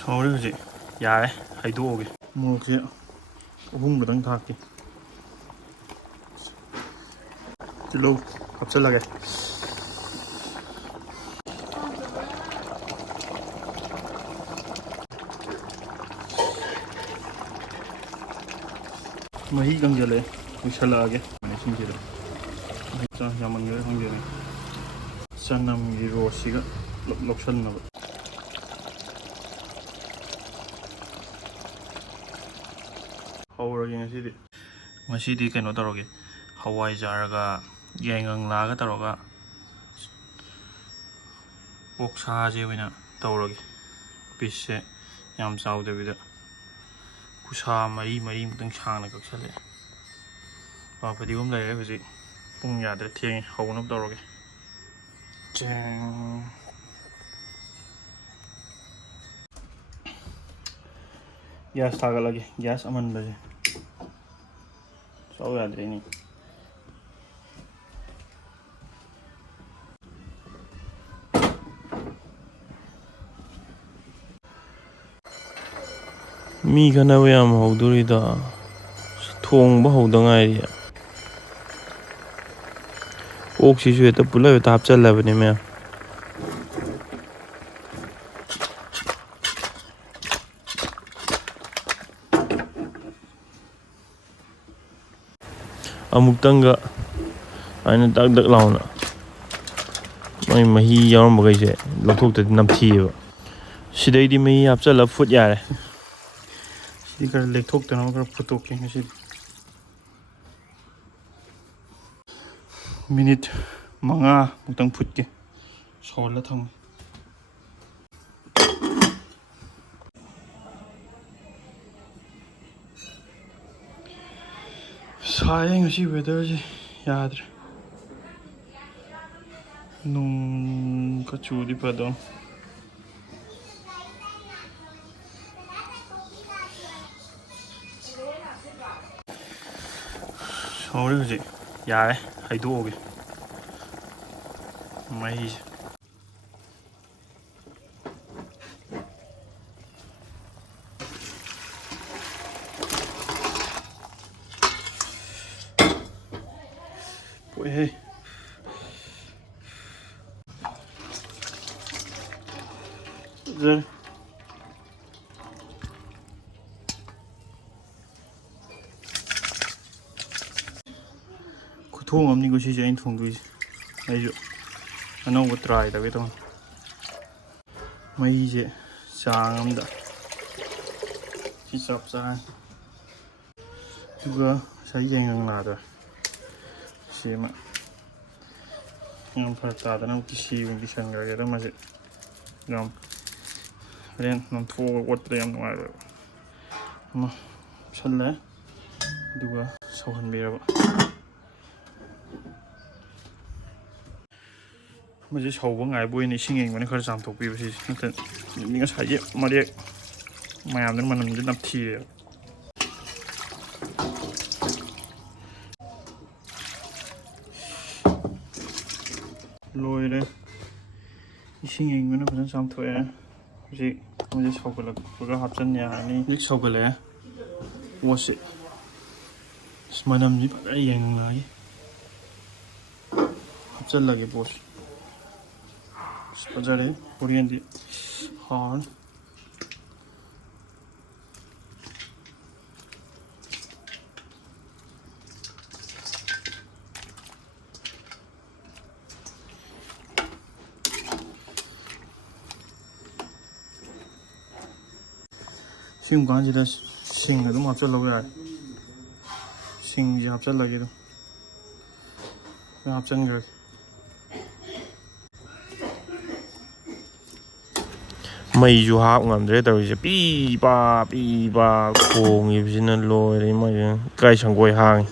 ꯁꯧꯔꯦ ꯍꯧꯖꯤꯛ ꯌꯥꯔꯦ ꯍꯩꯗꯣꯛꯑꯒꯦ ꯃꯣꯔꯣꯛꯁꯦ ꯑꯍꯨꯝ ꯈꯛꯇꯪ ꯊꯥꯛꯀꯦ ꯇꯤꯜꯍꯧ ꯍꯥꯞꯆꯤꯜꯂꯒꯦ ꯃꯍꯤ ꯀꯪꯁꯤꯜꯂꯛꯑꯦ ꯂꯣꯏꯁꯤꯜꯂꯛꯑꯒꯦ ꯏꯁꯤꯡꯁꯤꯗ ꯃꯍꯤ ꯌꯥꯝꯃꯟꯒꯔꯦ ꯈꯪꯗꯦꯅꯦ ꯆꯅꯝꯒꯤ ꯔꯣꯁꯁꯤꯒ ꯄꯨꯂꯞ ꯂꯧꯁꯟꯅꯕ ꯍꯧꯔꯒꯦ ꯉꯁꯤꯗꯤ ꯀꯩꯅꯣ ꯇꯧꯔꯒꯦ ꯍꯋꯥꯏꯖꯥꯔꯒ ꯌꯥꯏꯉꯪꯂꯥꯒ ꯇꯧꯔꯒ ꯑꯣꯛꯁꯥꯁꯦ ꯑꯣꯏꯅ ꯇꯧꯔꯒꯦ ꯄꯤꯁꯁꯦ ꯌꯥꯝ ꯆꯥꯎꯗꯕꯤꯗ ꯈꯨꯁꯥ ꯃꯔꯤꯃꯨꯛꯇꯪ ꯁꯥꯡꯅ ꯀꯛꯁꯜꯂꯦ ꯐꯗꯤꯒꯣꯝ ꯂꯩꯔꯦ ꯍꯧꯖꯤꯛ ꯄꯨꯡ ꯌꯥꯗ꯭ꯔꯦ ꯊꯦꯡꯉꯦ ꯍꯧꯅꯕ ꯇꯧꯔꯒꯦ ꯒ꯭ꯌꯥꯁ ꯊꯥꯒꯠꯂꯒꯦ ꯒ꯭ꯌꯥꯁ ꯑꯃꯟꯕꯁꯦ ꯆꯥꯎ ꯌꯥꯗ꯭ꯔꯦꯅꯦ ꯃꯤ ꯈꯠꯅꯕ ꯌꯥꯝ ꯍꯧꯗꯣꯔꯤꯗ ꯊꯣꯡꯕ ꯍꯧꯗ ꯉꯥꯏꯔꯤ ꯑꯣꯛꯁꯤꯁꯨ ꯍꯦꯛꯇ ꯄꯨꯜꯂꯞ ꯍꯦꯛꯇ ꯍꯥꯞꯆꯜꯂꯕꯅꯤ ꯃꯌꯥꯝ ꯑꯃꯨꯛꯇꯪꯒ ꯑꯩꯅ ꯗꯛ ꯗꯛ ꯂꯥꯎꯅ ꯃꯣꯏ ꯃꯍꯤ ꯌꯥꯎꯔꯝꯕꯈꯩꯁꯦ ꯂꯧꯊꯣꯛꯇꯗꯤ ꯅꯝꯊꯤꯌꯦꯕ ꯁꯤꯗꯩꯗꯤ ꯃꯍꯤ ꯍꯥꯞꯆꯜꯂ ꯐꯨꯠ ꯌꯥꯔꯦ ꯁꯤꯗꯤ ꯈꯔ ꯂꯦꯛꯊꯣꯛꯇꯅꯕ ꯈꯔ ꯐꯨꯠꯇꯣꯛꯀꯦ ꯉꯁꯤꯗꯤ ꯃꯤꯅꯤꯠ 5ꯃꯨꯛꯇꯪ ꯐꯨꯠꯀꯦ ꯁꯧꯍꯜꯂ ꯊꯝꯃꯦ ꯁꯥꯏꯌꯦ ꯉꯁꯤ ꯋꯦꯗꯔꯁꯦ ꯌꯥꯗ꯭ꯔꯦ ꯅꯣꯡ ꯈꯔ ꯆꯨꯔꯗꯤ ꯐꯗꯧꯅꯤ ꯁꯧꯔꯦ ꯍꯧꯖꯤꯛ ꯌꯥꯔꯦ ꯍꯩꯗꯣꯛꯑꯒꯦ ꯃꯍꯤꯁꯦ ꯄꯣꯛꯑꯦꯍꯦ ꯐꯖꯔꯦ ꯈꯨꯊꯣꯡ ꯑꯃꯅꯤꯀꯣ ꯁꯤꯁꯦ ꯑꯩꯅ ꯊꯣꯡꯗꯣꯏꯁꯦ ꯑꯩꯁꯨ ꯑꯅꯧꯕ ꯇ꯭ꯔꯥꯏ ꯇꯧꯒꯦ ꯇꯧꯅꯤ ꯃꯍꯤꯁꯦ ꯆꯥꯡ ꯑꯃꯗ ꯁꯤ ꯆꯞ ꯆꯥꯔꯅꯤ ꯑꯗꯨꯒ ꯉꯁꯥꯏ ꯌꯥꯏꯉꯪꯂꯥꯗꯣ ꯁꯤꯃ ꯌꯥꯝ ꯐꯔꯛ ꯇꯥꯗꯅ ꯀꯤꯁꯟꯈ꯭ꯔꯒꯦ ꯑꯗꯨꯝ ꯃꯁꯤ ꯌꯥꯝ ꯍꯣꯔꯦꯟ ꯅꯝꯊꯣꯛꯑꯒ ꯑꯣꯠꯄꯗ ꯌꯥꯝ ꯅꯨꯡꯉꯥꯏꯔꯣꯏꯕ ꯑꯃ ꯍꯥꯞꯁꯜꯂꯦ ꯑꯗꯨꯒ ꯁꯧꯍꯟꯕꯤꯔꯕ ꯃꯁꯤ ꯁꯧꯕ ꯉꯥꯏꯕ ꯑꯣꯏꯅ ꯏꯁꯤꯡ ꯑꯏꯪꯕꯅ ꯈꯔ ꯆꯥꯝꯊꯣꯛꯄꯤꯕ ꯁꯤꯁꯦ ꯅꯠꯇ꯭ꯔꯗꯤ ꯉꯁꯥꯏꯒꯤ ꯃꯔꯦꯛ ꯃꯌꯥꯝꯗꯨꯅ ꯃꯅꯝꯁꯦ ꯅꯝꯊꯤꯔꯦꯕ ꯂꯣꯏꯔꯦ ꯏꯁꯤꯡ ꯑꯏꯪꯕꯅ ꯐꯖꯅ ꯆꯥꯝꯊꯣꯛꯑꯦ ꯍꯧꯖꯤꯛ ꯃꯣꯏꯁꯦ ꯁꯧꯒꯠꯂꯛꯄꯒ ꯍꯥꯞꯆꯤꯟ ꯌꯥꯔꯅꯤ ꯍꯧꯖꯤꯛ ꯁꯧꯒꯠꯂꯛꯑꯦ ꯄꯣꯠꯁꯦ ꯃꯅꯝꯁꯤ ꯐꯖꯅ ꯌꯥꯏꯉꯪꯂꯥꯒꯤ ꯍꯥꯞꯆꯤꯜꯂꯒꯦ ꯄꯣꯠꯁꯦ ꯐꯖꯔꯦ ꯍꯣꯔꯦꯟꯗꯤ ꯍꯥꯎꯔꯅꯤ ꯁꯤꯒꯨꯝ ꯀꯥꯟꯁꯤꯗ ꯁꯤꯡ ꯑꯗꯨꯝ ꯍꯥꯞꯆꯤꯜꯂꯧ ꯌꯥꯔꯦ ꯁꯤꯡꯁꯦ ꯍꯥꯞꯆꯤꯜꯂꯒꯦ ꯑꯗꯨꯝ ꯍꯥꯞꯆꯤꯟꯈ꯭ꯔꯒꯦ ꯃꯩꯁꯨ ꯍꯥꯞ ꯉꯝꯗ꯭ꯔꯦ ꯇꯧꯔꯤꯁꯦ ꯄꯤ ꯄꯥ ꯈꯣꯡꯉꯤꯕꯁꯤꯅ ꯂꯣꯏꯔꯦ ꯃꯣꯏꯁꯦ ꯏꯀꯥꯏ ꯁꯪꯒꯣꯏ ꯍꯥꯡꯉꯤ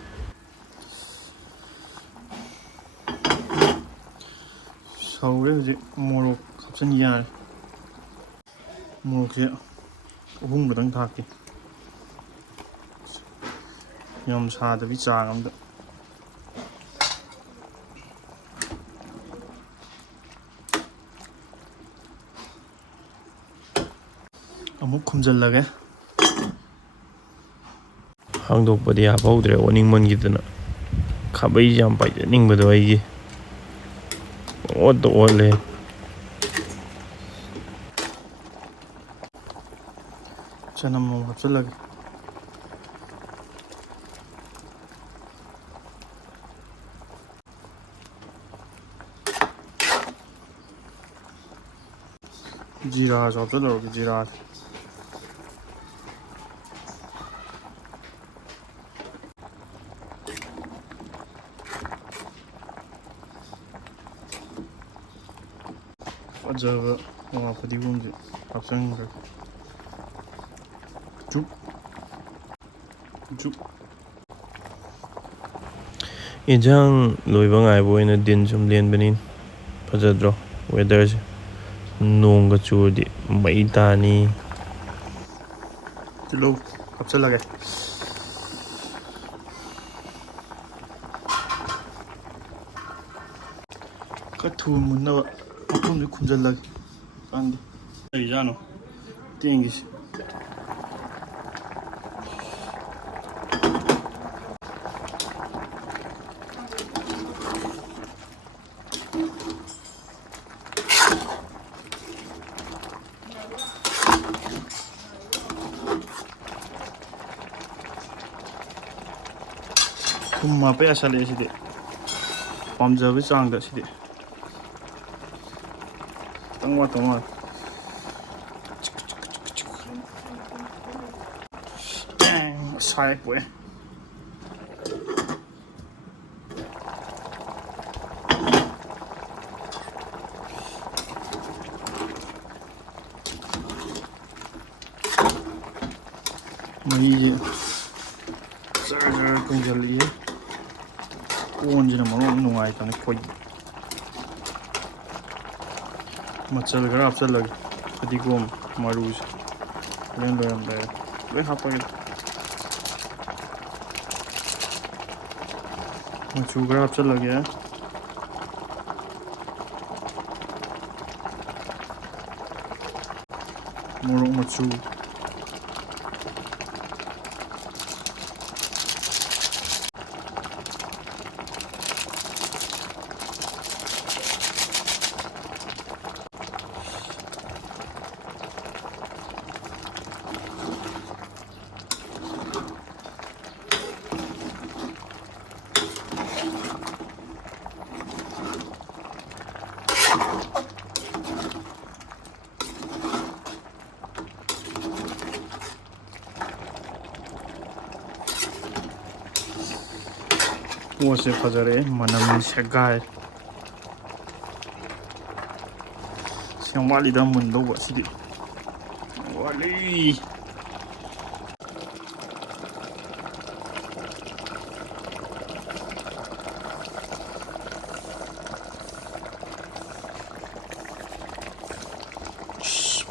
ꯁꯧꯔꯦ ꯍꯧꯖꯤꯛ ꯃꯣꯔꯣꯛ ꯍꯥꯞꯆꯤꯟ ꯌꯥꯔꯦ ꯃꯣꯔꯣꯛꯁꯦ 3 ꯈꯛꯇꯪ ꯊꯥꯛꯀꯦ ꯌꯥꯝ ꯁꯥꯗꯕꯤ ꯆꯥꯡ ꯑꯃꯗ ꯑꯃꯨꯛ ꯈꯨꯝꯖꯤꯜꯂꯒꯦ ꯍꯥꯡꯗꯣꯛꯄꯗꯤ ꯍꯥꯞꯍꯧꯗ꯭ꯔꯦ ꯑꯣꯅꯤꯡꯃꯟꯈꯤꯗꯅ ꯈꯥꯕꯩꯁꯦ ꯌꯥꯝ ꯄꯥꯏꯖꯅꯤꯡꯕꯗꯣ ꯑꯩꯒꯤ ꯑꯣꯠꯇ ꯑꯣꯠꯂꯦ ꯆꯅꯝ ꯑꯃꯨꯛ ꯍꯥꯞꯆꯤꯜꯂꯒꯦ ꯖꯤꯔꯥꯁꯨ ꯍꯥꯞꯆꯤꯜꯂꯨꯔꯒꯦ ꯖꯤꯔꯥ ꯐꯖꯕ ꯑꯋꯥ ꯐꯗꯤꯒꯣꯝꯁꯦ ꯍꯥꯞꯆꯤꯟꯈ꯭ꯔꯒꯦ ꯖꯨꯞ ꯖꯨꯞ ꯌꯦꯟꯁꯥꯡ ꯂꯣꯏꯕ ꯉꯥꯏꯕ ꯑꯣꯏꯅ ꯗꯤꯟ ꯁꯨꯝ ꯂꯦꯟꯕꯅꯤ ꯐꯖꯗ꯭ꯔꯣ ꯋꯦꯗꯔꯁꯦ ꯅꯣꯡꯒ ꯆꯨꯔꯗꯤ ꯃꯩ ꯇꯥꯅꯤ ꯇꯤꯜꯍꯧ ꯍꯥꯞꯆꯤꯜꯂꯒꯦ ꯈꯔ ꯊꯨꯅ ꯃꯨꯟꯅꯕ ꯃꯈꯨꯝꯁꯦ ꯈꯨꯝꯖꯤꯜꯂꯒꯦ ꯀꯥꯟꯗꯦ ꯀꯔꯤꯖꯥꯠꯅꯣ ꯇꯦꯡꯒꯤꯁꯦ ꯊꯨꯝ ꯍꯥꯞꯄ ꯌꯥꯁꯜꯂꯛꯑꯦ ꯁꯤꯗꯤ ꯄꯥꯝꯖꯕꯒꯤ ꯆꯥꯡꯗ ꯁꯤꯗꯤ ꯈꯤꯇꯪ ꯋꯥꯠꯇꯧ ꯃꯥꯜꯂꯦ ꯁꯥꯏ ꯄꯣꯛꯑꯦ ꯃꯍꯤꯁꯦ ꯖꯔ ꯖꯔ ꯀꯪꯁꯤꯜꯂꯛꯏ ꯀꯣꯟꯁꯤꯅ ꯃꯔꯣꯟ ꯅꯨꯡꯉꯥꯏꯇꯕꯅꯤ ꯈꯣꯏ ꯃꯆꯜ ꯈꯔ ꯍꯥꯞꯆꯤꯜꯂꯒꯦ ꯐꯗꯤꯒꯣꯝ ꯃꯔꯨꯁꯦ ꯍꯣꯔꯦꯟ ꯂꯣꯏꯔꯝꯗꯥꯏꯗ ꯂꯣꯏ ꯍꯥꯞꯄꯒꯦ ꯃꯆꯨ ꯈꯔ ꯍꯥꯞꯆꯤꯜꯂꯒꯦ ꯃꯣꯔꯣꯛ ꯃꯆꯨ ꯄꯣꯠꯁꯦ ꯐꯖꯔꯛꯑꯦ ꯃꯅꯝ ꯁꯦꯒꯥꯏ ꯌꯥꯝ ꯋꯥꯠꯂꯤꯗ ꯃꯨꯟꯗꯧꯕ ꯁꯤꯗꯤ ꯋꯥꯠꯂꯤ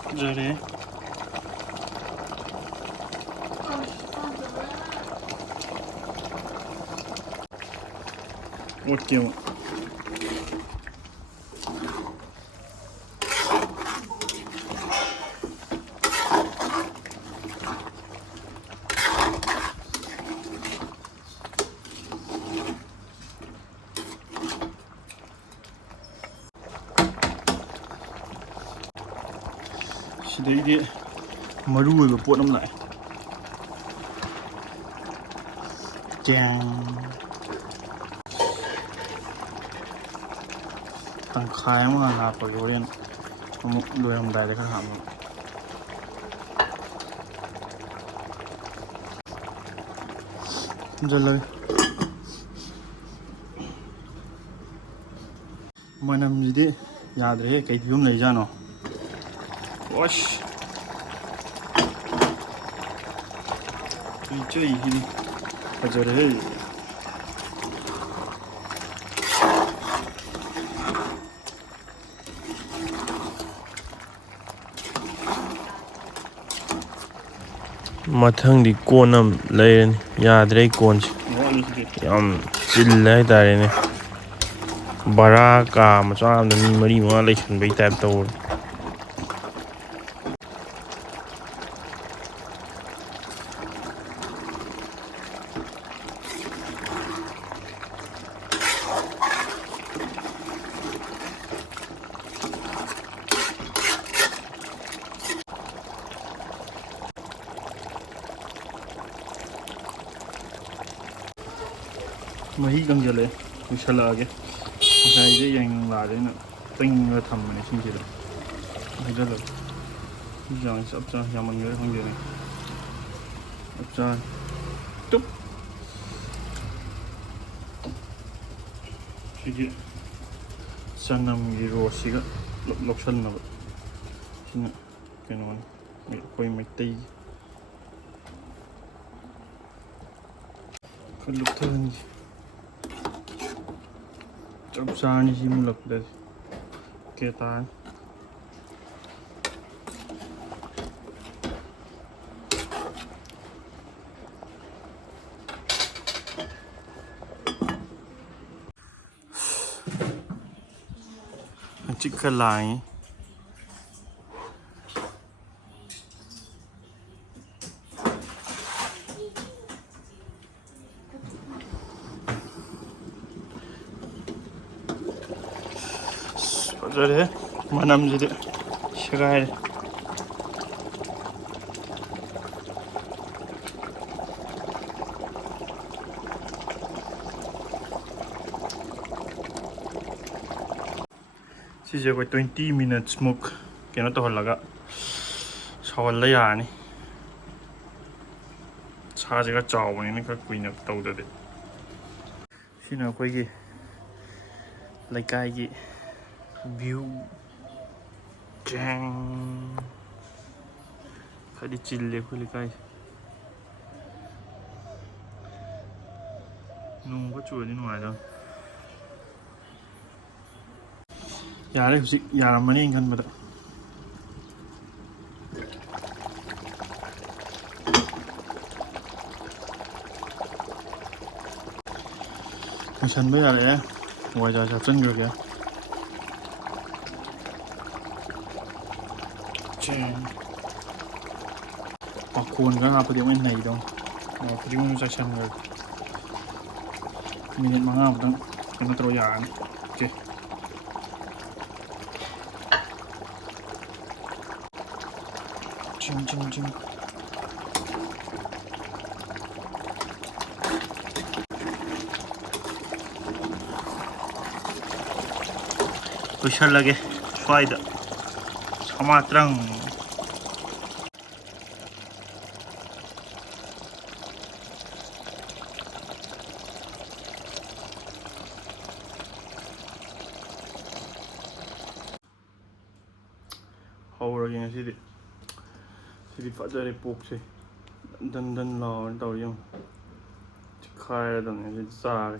ꯐꯖꯔꯦ ꯑꯣꯠꯀꯦ ꯑꯃꯨꯛ ꯁꯤꯗꯩꯗꯤ ꯃꯔꯨ ꯑꯣꯏꯕ ꯄꯣꯠ ꯑꯃ ꯂꯥꯛꯑꯦ ꯇꯪꯈꯥꯏ ꯑꯃ ꯍꯥꯞꯄꯒꯦ ꯍꯣꯔꯦꯟ ꯑꯃꯨꯛ ꯂꯣꯏꯔꯝꯗꯥꯏꯗ ꯈꯔ ꯍꯥꯞꯅꯕ ꯊꯝꯖꯤꯜꯂꯒꯦ ꯃꯅꯝꯁꯤꯗꯤ ꯌꯥꯗ꯭ꯔꯦꯍꯦ ꯀꯩ ꯐꯤꯕꯝ ꯂꯩꯖꯥꯠꯅꯣ ꯑꯁ ꯏꯆꯩꯁꯤꯗꯤ ꯐꯖꯔꯦꯍꯦ ꯃꯊꯪꯗꯤ ꯀꯣꯟ ꯑꯃ ꯂꯩꯔꯅꯤ ꯌꯥꯗ꯭ꯔꯦ ꯀꯣꯟꯁꯦ ꯌꯥꯝ ꯆꯤꯜꯂꯦ ꯍꯥꯏꯇꯥꯔꯦꯅꯦ ꯕꯔꯥ ꯀꯥ ꯃꯆꯥ ꯑꯃꯗ ꯃꯤ 4-5 ꯂꯩꯁꯟꯕꯩ ꯇꯥꯏꯞ ꯇꯧꯔꯦ ꯃꯍꯤ ꯀꯪꯁꯤꯜꯂꯛꯑꯦ ꯂꯣꯏꯁꯤꯜꯂꯛꯑꯒꯦ ꯉꯁꯥꯏꯁꯦ ꯌꯥꯏꯉꯪꯂꯥꯁꯦ ꯑꯩꯅ ꯇꯤꯡꯉꯒ ꯊꯝꯕꯅꯦ ꯁꯤꯡꯁꯤꯗ ꯍꯩꯖꯤꯜꯂꯒ ꯁꯤ ꯆꯥꯡꯁꯦ ꯆꯞ ꯆꯥꯅ ꯌꯥꯝꯃꯟꯒ꯭ꯔꯦ ꯈꯪꯗꯦꯅꯦ ꯆꯞ ꯆꯥꯅ ꯇꯨꯞ ꯁꯤꯒꯤ ꯆꯅꯝꯒꯤ ꯔꯣꯁꯁꯤꯒ ꯄꯨꯂꯞ ꯂꯧꯁꯟꯅꯕ ꯁꯤꯅ ꯀꯩꯅꯣꯅꯤ ꯑꯩꯈꯣꯏ ꯃꯩꯇꯩꯒꯤ ꯈꯔ ꯂꯨꯞꯊꯒꯅꯤ ꯆꯞ ꯆꯥꯔꯅꯤ ꯁꯤ ꯃꯨꯜꯂꯛꯄꯗꯗꯤ ꯀꯦ ꯇꯥꯔꯅꯤ ꯍꯪꯆꯤꯠ ꯈꯔ ꯂꯥꯡꯉꯤ ꯐꯖꯔꯦ ꯃꯅꯝꯁꯤꯗꯤ ꯁꯦꯒꯥꯏꯔꯦ ꯁꯤꯁꯦ ꯑꯩꯈꯣꯏ 20 minutes-ꯃꯨꯛ ꯀꯩꯅꯣ ꯇꯧꯍꯜꯂꯒ ꯁꯧꯍꯜꯂ ꯌꯥꯔꯅꯤ ꯁꯥꯁꯦ ꯈꯔ ꯆꯥꯎꯕꯅꯤꯅ ꯈꯔ ꯀꯨꯏꯅ ꯇꯧꯗ꯭ꯔꯗꯤ ꯁꯤꯅ ꯑꯩꯈꯣꯏꯒꯤ ꯂꯩꯀꯥꯏꯒꯤ ꯚ꯭ꯌꯨ ꯖꯦꯡ ꯈꯔꯗꯤ ꯆꯤꯜꯂꯦ ꯑꯩꯈꯣꯏ ꯂꯩꯀꯥꯏꯁꯦ ꯅꯣꯡꯒ ꯆꯨꯔꯗꯤ ꯅꯨꯡꯉꯥꯏꯗꯧꯅꯤ ꯌꯥꯔꯦ ꯍꯧꯖꯤꯛ ꯌꯥꯔꯝꯃꯅꯤ ꯑꯩꯅ ꯈꯟꯕꯗ ꯂꯣꯏꯁꯟꯕ ꯌꯥꯔꯛꯑꯦ ꯍꯋꯥꯏꯖꯥꯔ ꯍꯥꯞꯆꯤꯟꯈ꯭ꯔꯒꯦ ꯄꯥꯈꯣꯟ ꯈꯔ ꯍꯥꯞꯄꯗꯤ ꯑꯃꯨꯛ ꯅꯩꯗꯧꯅꯤ ꯐꯗꯤꯒꯣꯝꯁꯨ ꯆꯥꯏꯁꯟꯈ꯭ꯔꯒꯦ ꯃꯤꯅꯤꯠ 5 ꯀꯩꯅꯣ ꯇꯧꯔ ꯌꯥꯔꯅꯤ ꯑꯣꯀꯦ ꯆꯤꯡ ꯆꯤꯡ ꯆꯤꯡ ꯂꯣꯏꯁꯜꯂꯒꯦ ꯁ꯭ꯋꯥꯏꯗ ꯁꯃꯥꯇ꯭ꯔꯪ ꯍꯧꯔꯒꯦ ꯉꯁꯤꯗꯤ ꯁꯤꯗꯤ ꯐꯖꯔꯦ ꯄꯣꯛꯁꯦ ꯗꯟ ꯗꯟ ꯂꯥꯎꯔꯅꯤ ꯇꯧꯔꯤ ꯌꯦꯡꯉꯨ ꯆꯤꯛꯈꯥꯏꯔꯗꯝꯅꯦ ꯁꯤꯗꯤ ꯆꯥꯔꯦ